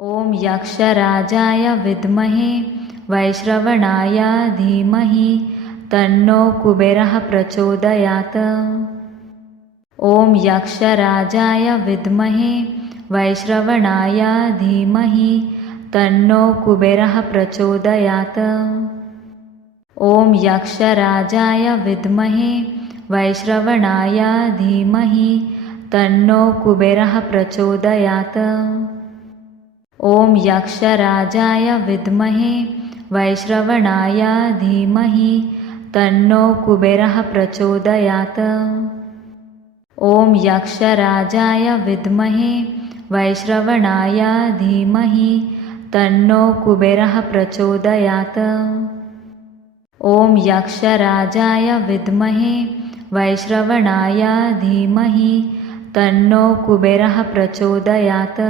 ॐ यक्षराजाय विद्महे वैश्रवणाय धीमहि तन्नो कुबेरः प्रचोदयात्। ॐ यक्षराजाय विद्महे वैश्रवणाय धीमहि तन्नो कुबेरः प्रचोदयात्। ॐ यक्षराजाय विद्महे वैश्रवणाय धीमहि तन्नो कुबेरः प्रचोदयात्। ॐ यक्षराजाय विद्महे वैश्रवणाय धीमहि तन्नो कुबेरः प्रचोदयात्। ॐ यक्षराजाय विद्महे वैश्रवणाय धीमहि तन्नो कुबेरः प्रचोदयात्। ॐ यक्षराजाय विद्महे वैश्रवणाय धीमहि तन्नो कुबेरः प्रचोदयात्।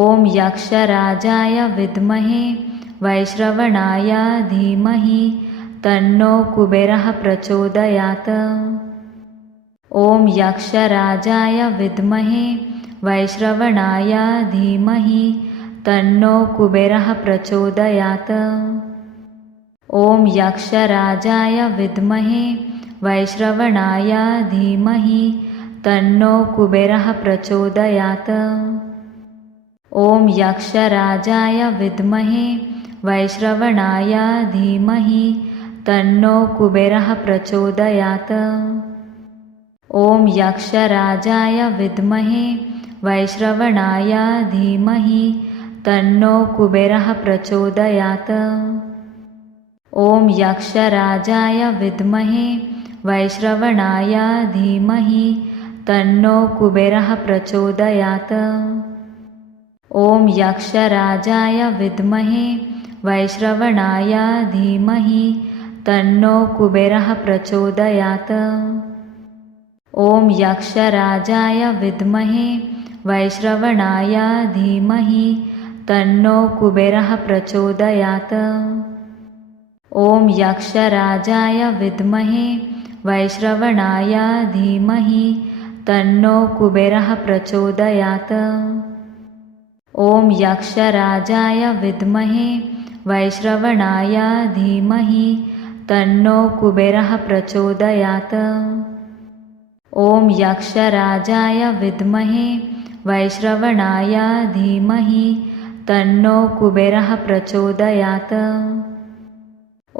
ॐ यक्षराजाय विद्महे वैश्रवणाय धीमहि तन्नो कुबेरः प्रचोदयात्। ॐ यक्षराजाय विद्महे वैश्रवणाय धीमहि तन्नो कुबेरः प्रचोदयात्। ॐ यक्षराजाय विद्महे वैश्रवणाय धीमहि तन्नो कुबेरः प्रचोदयात्। ॐ यक्षराजाय विद्महे वैश्रवणाय धीमहि तन्नो कुबेरः प्रचोदयात्। ॐ यक्षराजाय विद्महे वैश्रवणाय धीमहि तन्नो कुबेरः प्रचोदयात्। ॐ यक्षराजाय विद्महे वैश्रवणाय धीमहि तन्नो कुबेरः प्रचोदयात्। ॐ यक्षराजाय विद्महे वैश्रवणाय धीमहि तन्नो कुबेरः प्रचोदयात्। ॐ यक्षराजाय विद्महे वैश्रवणाय धीमहि तन्नो कुबेरः प्रचोदयात्। ॐ यक्षराजाय विद्महे वैश्रवणाय धीमहि तन्नो कुबेरः प्रचोदयात्। ॐ यक्षराजाय विद्महे वैश्रवणाय धीमहि तन्नो कुबेरः प्रचोदयात्। ॐ यक्षराजाय विद्महे वैश्रवणाय धीमहि तन्नो कुबेरः प्रचोदयात्।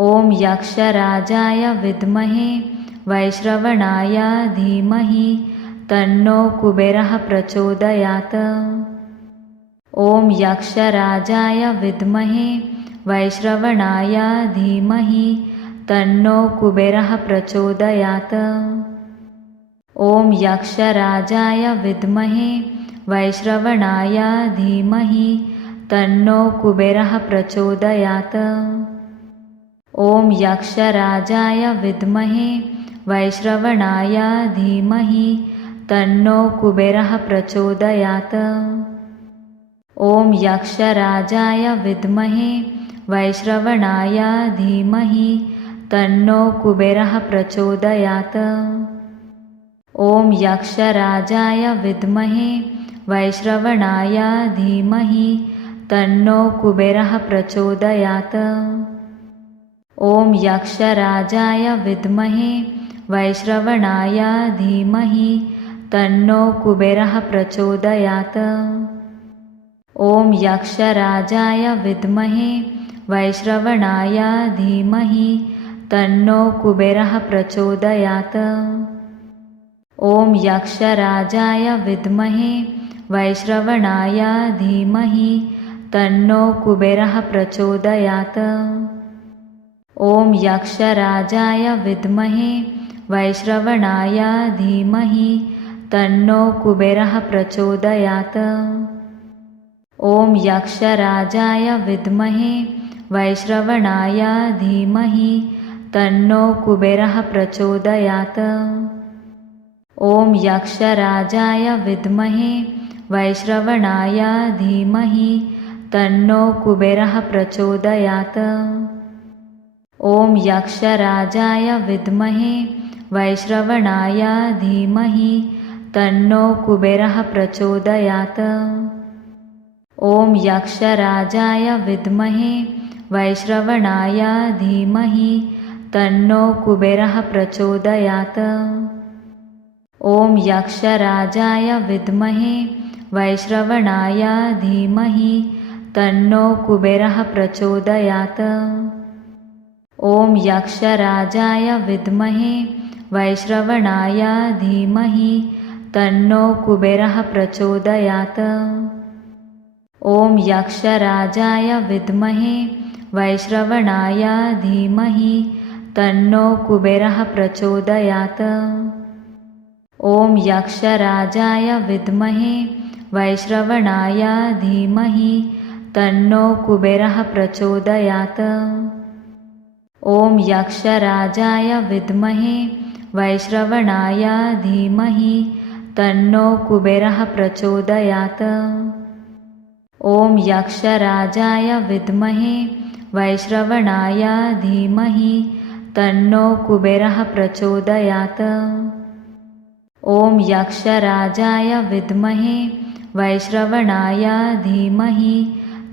ॐ यक्षराजाय विद्महे वैश्रवणाय धीमहि तन्नो कुबेरः प्रचोदयात्। ॐ यक्षराजाय विद्महे वैश्रवणाय धीमहि तन्नो कुबेरः प्रचोदयात्। ॐ यक्षराजाय विद्महे वैश्रवणाय धीमहि तन्नो कुबेरः प्रचोदयात्। ॐ यक्षराजाय विद्महे वैश्रवणाय धीमहि तन्नो कुबेरः प्रचोदयात्। ॐ यक्षराजाय विद्महे वैश्रवणाय धीमहि तन्नो कुबेरः प्रचोदयात्। ॐ यक्षराजाय विद्महे वैश्रवणाय धीमहि तन्नो कुबेरः प्रचोदयात्। ॐ यक्षराजाय विद्महे वैश्रवणाय धीमहि तन्नो कुबेरः प्रचोदयात्। ॐ यक्षराजाय विद्महे वैश्रवणाय धीमहि तन्नो कुबेरः प्रचोदयात्। ॐ यक्षराजाय विद्महे वैश्रवणाय धीमहि तन्नो कुबेरः प्रचोदयात्। ॐ यक्षराजाय विद्महे वैश्रवणाय धीमहि तन्नो कुबेरः प्रचोदयात्। ॐ यक्षराजाय विद्महे वैश्रवणाय धीमहि तन्नो कुबेरः प्रचोदयात्। ॐ यक्षराजाय विद्महे वैश्रवणाय धीमहि तन्नो कुबेरः प्रचोदयात्। ॐ यक्षराजाय विद्महे वैश्रवणाय धीमहि तन्नो कुबेरः प्रचोदयात्। ॐ यक्षराजाय विद्महे वैश्रवणाय धीमहि तन्नो कुबेरः प्रचोदयात्। ॐ यक्षराजाय विद्महे वैश्रवणाय धीमहि तन्नो कुबेरः प्रचोदयात्। ॐ यक्षराजाय विद्महे वैश्रवणाय धीमहि तन्नो कुबेरः प्रचोदयात्। ॐ यक्षराजाय विद्महे वैश्रवणाय धीमहि तन्नो कुबेरः प्रचोदयात्। ॐ यक्षराजाय विद्महे वैश्रवणाय धीमहि तन्नो कुबेरः प्रचोदयात्। ॐ यक्षराजाय विद्महे वैश्रवणाय धीमहि तन्नो कुबेरः प्रचोदयात्। ॐ यक्षराजाय विद्महे वैश्रवणाय धीमहि तन्नो कुबेरः प्रचोदयात्। ॐ यक्षराजाय विद्महे वैश्रवणाय धीमहि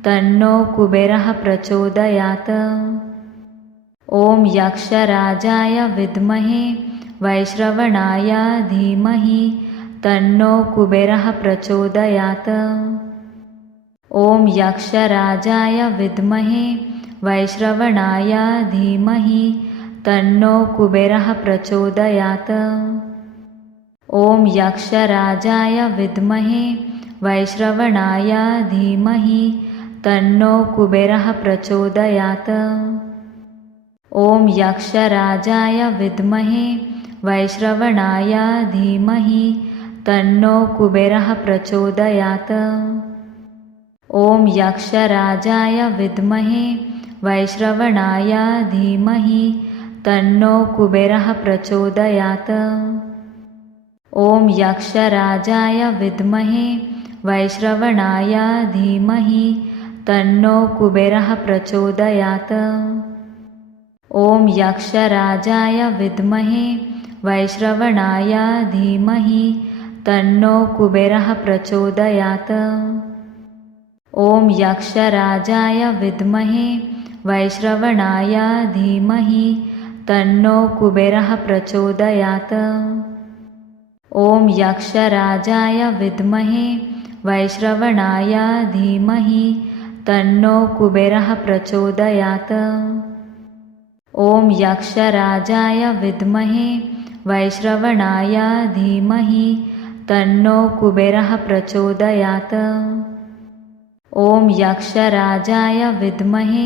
तन्नो कुबेरः प्रचोदयात्। ॐ यक्षराजाय विद्महे वैश्रवणाय धीमहि तन्नो कुबेरः प्रचोदयात्। ॐ यक्षराजाय विद्महे वैश्रवणाय धीमहि तन्नो कुबेरः प्रचोदयात्। ॐ यक्षराजाय विद्महे वैश्रवणाय धीमहि तन्नो कुबेरः प्रचोदयात्। ॐ यक्षराजाय विद्महे वैश्रवणाय धीमहि तन्नो कुबेरः प्रचोदयात्। ॐ यक्षराजाय विद्महे वैश्रवणाय धीमहि तन्नो कुबेरः प्रचोदयात्। ॐ यक्षराजाय विद्महे वैश्रवणाय धीमहि तन्नो कुबेरः प्रचोदयात्। ॐ यक्षराजाय विद्महे वैश्रवणाय धीमहि तन्नो कुबेरः प्रचोदयात्। ॐ यक्षराजाय विद्महे वैश्रवणाय धीमहि तन्नो कुबेरः प्रचोदयात्। ॐ यक्षराजाय विद्महे वैश्रवणाय धीमहि तन्नो कुबेरः प्रचोदयात्। ॐ यक्षराजाय विद्महे वैश्रवणाय धीमहि तन्नो कुबेरः प्रचोदयात्। ॐ यक्षराजाय विद्महे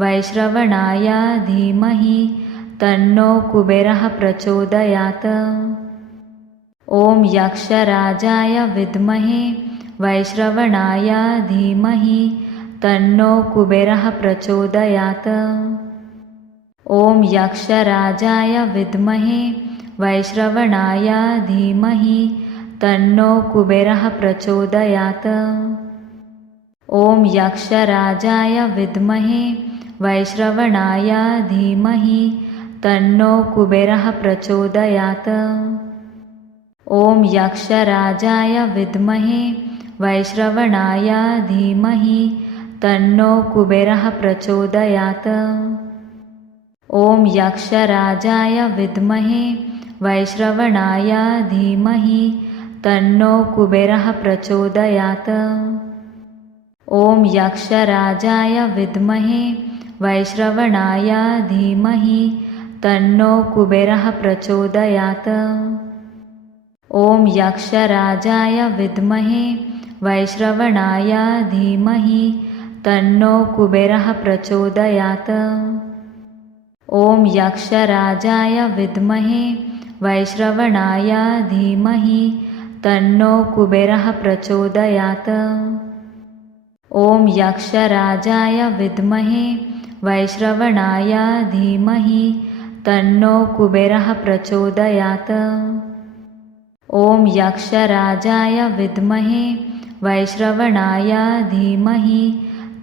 वैश्रवणाय धीमहि तन्नो कुबेरः प्रचोदयात्। ॐ यक्षराजाय विद्महे वैश्रवणाय धीमहि तन्नो कुबेरः प्रचोदयात्। ॐ यक्षराजाय विद्महे वैश्रवणाय धीमहि तन्नो कुबेरः प्रचोदयात्। ॐ यक्षराजाय विद्महे वैश्रवणाय धीमहि तन्नो कुबेरः प्रचोदयात्। ॐ यक्षराजाय विद्महे वैश्रवणाय धीमहि तन्नो कुबेरः प्रचोदयात्। ॐ यक्षराजाय विद्महे वैश्रवणाय धीमहि तन्नो कुबेरः प्रचोदयात्। ॐ यक्षराजाय विद्महे वैश्रवणाय धीमहि तन्नो कुबेरः प्रचोदयात्। ॐ यक्षराजाय विद्महे वैश्रवणाय धीमहि तन्नो कुबेरः प्रचोदयात्। ॐ यक्षराजाय विद्महे वैश्रवणाय धीमहि तन्नो कुबेरः प्रचोदयात्। ॐ यक्षराजाय विद्महे वैश्रवणाय धीमहि तन्नो कुबेरः प्रचोदयात्। ॐ यक्षराजाय विद्महे वैश्रवणाय धीमहि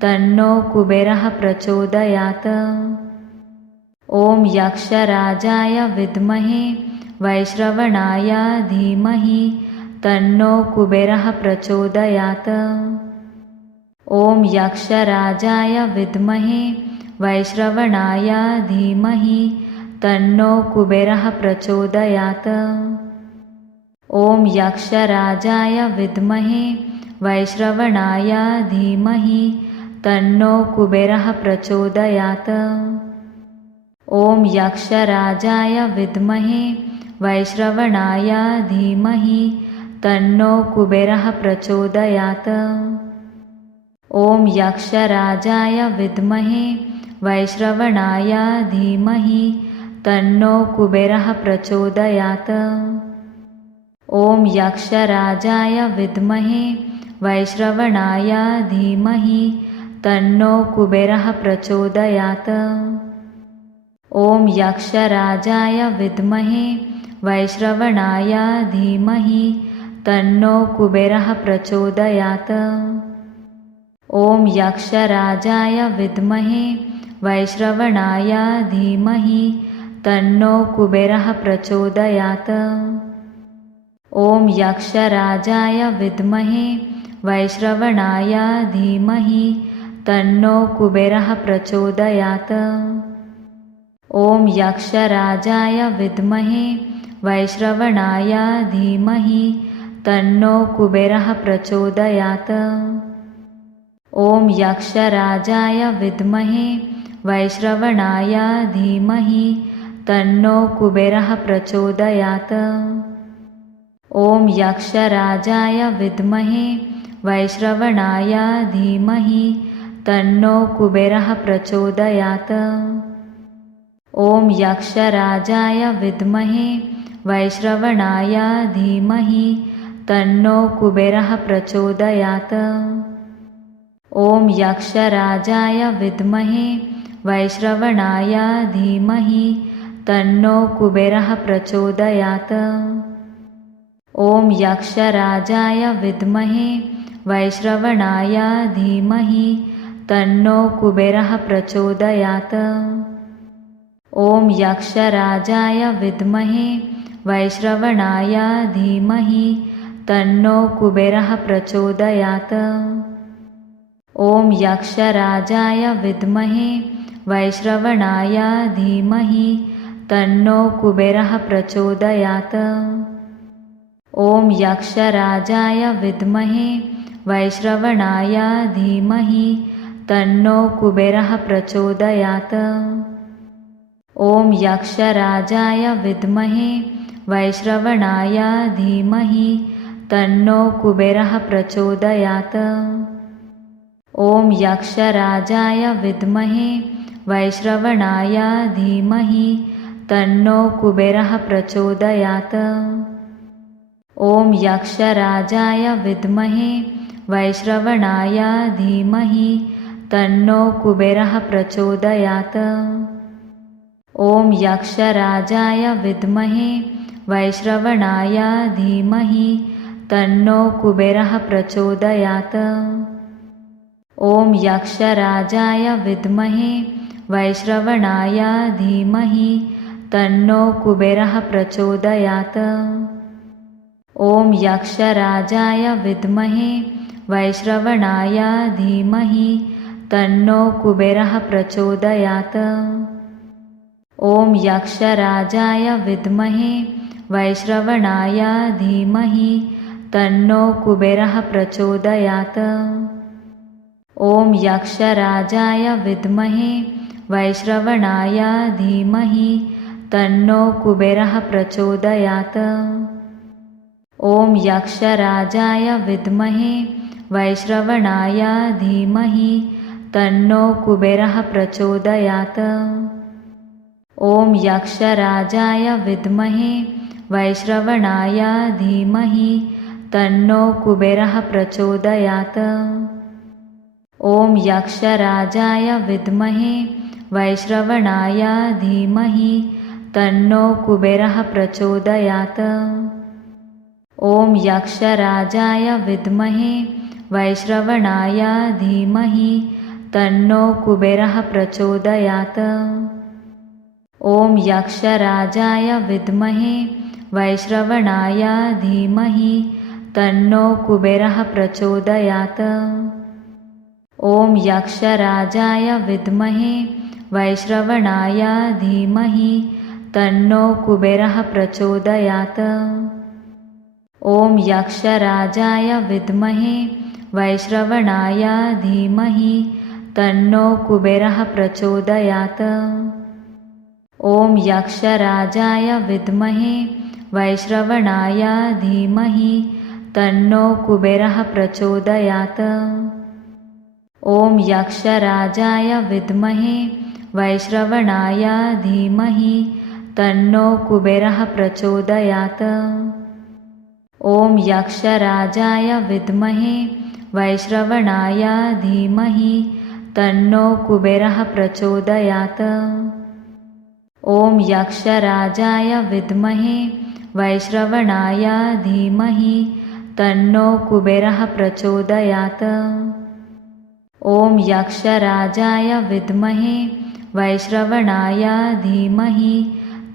तन्नो कुबेरः प्रचोदयात्। ॐ यक्षराजाय विद्महे वैश्रवणाय धीमहि तन्नो कुबेरः प्रचोदयात्। ॐ यक्षराजाय विद्महे वैश्रवणाय धीमहि तन्नो कुबेरः प्रचोदयात्। ॐ यक्षराजाय विद्महे वैश्रवणाय धीमहि तन्नो कुबेरः प्रचोदयात्। ॐ यक्षराजाय विद्महे वैश्रवणाय धीमहि तन्नो कुबेरः प्रचोदयात्। ॐ यक्षराजाय विद्महे वैश्रवणाय धीमहि तन्नो कुबेरः प्रचोदयात्। ॐ यक्षराजाय विद्महे वैश्रवणाय धीमहि तन्नो कुबेरः प्रचोदयात्। ॐ यक्षराजाय विद्महे वैश्रवणाय धीमहि तन्नो कुबेरः प्रचोदयात्। ॐ यक्षराजाय विद्महे वैश्रवणाय धीमहि तन्नो कुबेरः प्रचोदयात्। ॐ यक्षराजाय विद्महे वैश्रवणाय धीमहि तन्नो कुबेरः प्रचोदयात्। ॐ यक्षराजाय विद्महे वैश्रवणाय धीमहि तन्नो कुबेरः प्रचोदयात्। ॐ यक्षराजाय विद्महे वैश्रवणाय धीमहि तन्नो कुबेरः प्रचोदयात्। ॐ यक्षराजाय विद्महे वैश्रवणाय धीमहि तन्नो कुबेरः प्रचोदयात्। ॐ यक्षराजाय विद्महे वैश्रवणाय धीमहि तन्नो कुबेरः प्रचोदयात्। ॐ यक्षराजाय विद्महे वैश्रवणाय धीमहि तन्नो कुबेरः प्रचोदयात्। ॐ यक्षराजाय विद्महे वैश्रवणाय धीमहि तन्नो कुबेरः प्रचोदयात्। ॐ यक्षराजाय विद्महे वैश्रवणाय धीमहि तन्नो कुबेरः प्रचोदयात्। ॐ यक्षराजाय विद्महे वैश्रवणाय धीमहि तन्नो कुबेरः प्रचोदयात्। ॐ यक्षराजाय विद्महे वैश्रवणाय धीमहि तन्नो कुबेरः प्रचोदयात्। ॐ यक्षराजाय विद्महे वैश्रवणाय धीमहि तन्नो कुबेरः प्रचोदयात्। ॐ यक्षराजाय विद्महे वैश्रवणाय धीमहि तन्नो कुबेरः प्रचोदयात्। ॐ यक्षराजाय विद्महे वैश्रवणाय धीमहि तन्नो कुबेरः प्रचोदयात्। ॐ यक्षराजाय विद्महे वैश्रवणाय धीमहि तन्नो कुबेरः प्रचोदयात्। ॐ यक्षराजाय विद्महे वैश्रवणाय धीमहि तन्नो कुबेरः प्रचोदयात्। ॐ यक्षराजाय विद्महे वैश्रवणाय धीमहि तन्नो कुबेरः प्रचोदयात्। ॐ यक्षराजाय विद्महे वैश्रवणाय धीमहि तन्नो कुबेरः प्रचोदयात्। ॐ यक्षराजाय विद्महे वैश्रवणाय धीमहि तन्नो कुबेरः प्रचोदयात्। ॐ यक्षराजाय विद्महे वैश्रवणाय धीमहि तन्नो कुबेरः प्रचोदयात्। ॐ यक्षराजाय विद्महे वैश्रवणाय धीमहि तन्नो कुबेरः प्रचोदयात्। ॐ यक्षराजाय विद्महे वैश्रवणाय धीमहि तन्नो कुबेरः प्रचोदयात्। ॐ यक्षराजाय विद्महे वैश्रवणाय धीमहि तन्नो कुबेरः प्रचोदयात्। ॐ यक्षराजाय विद्महे वैश्रवणाय धीमहि तन्नो कुबेरः प्रचोदयात्। ॐ यक्षराजाय विद्महे वैश्रवणाय धीमहि तन्नो कुबेरः प्रचोदयात्। ॐ यक्षराजाय विद्महे वैश्रवणाय धीमहि तन्नो कुबेरः प्रचोदयात्। ॐ यक्षराजाय विद्महे वैश्रवणाय धीमहि तन्नो कुबेरः प्रचोदयात्। ॐ यक्षराजाय विद्महे वैश्रवणाय धीमहि तन्नो कुबेरः प्रचोदयात्। ॐ यक्षराजाय विद्महे वैश्रवणाय धीमहि तन्नो कुबेरः प्रचोदयात्। ॐ यक्षराजाय विद्महे वैश्रवणाय धीमहि तन्नो कुबेरः प्रचोदयात्। ॐ यक्षराजाय विद्महे वैश्रवणाय धीमहि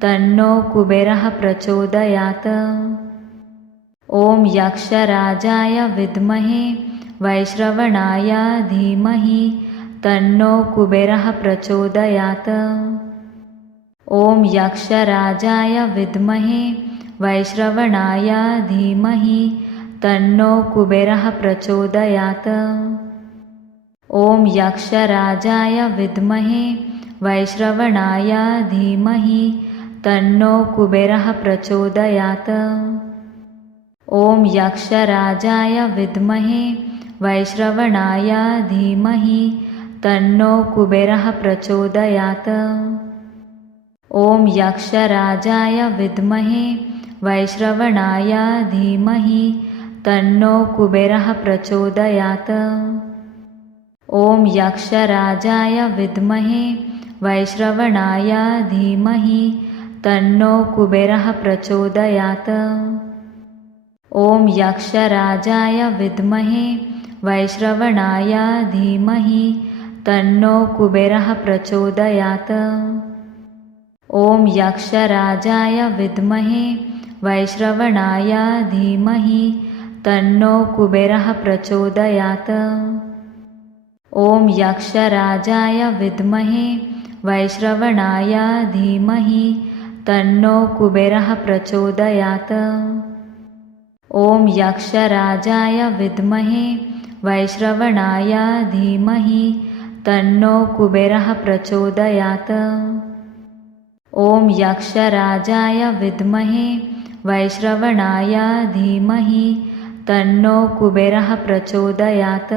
तन्नो कुबेरः प्रचोदयात्। ॐ यक्षराजाय विद्महे वैश्रवणाय धीमहि तन्नो कुबेरः प्रचोदयात्। ॐ यक्षराजाय विद्महे वैश्रवणाय धीमहि तन्नो कुबेरः प्रचोदयात्। ॐ यक्षराजाय विद्महे वैश्रवणाय धीमहि तन्नो कुबेरः प्रचोदयात्। ॐ यक्षराजाय विद्महे वैश्रवणाय धीमहि तन्नो कुबेरः प्रचोदयात्। ॐ यक्षराजाय विद्महे वैश्रवणाय धीमहि तन्नो कुबेरः प्रचोदयात्। ॐ यक्षराजाय विद्महे वैश्रवणाय धीमहि तन्नो कुबेरः प्रचोदयात्। ॐ यक्षराजाय विद्महे वैश्रवणाय धीमहि तन्नो कुबेरः प्रचोदयात्। ॐ यक्षराजाय विद्महे वैश्रवणाय धीमहि तन्नो कुबेरः प्रचोदयात्। ॐ यक्षराजाय विद्महे वैश्रवणाय धीमहि तन्नो कुबेरः प्रचोदयात्। ॐ यक्षराजाय विद्महे वैश्रवणाय धीमहि तन्नो कुबेरः प्रचोदयात्। ॐ यक्षराजाय विद्महे वैश्रवणाय धीमहि तन्नो कुबेरः प्रचोदयात्।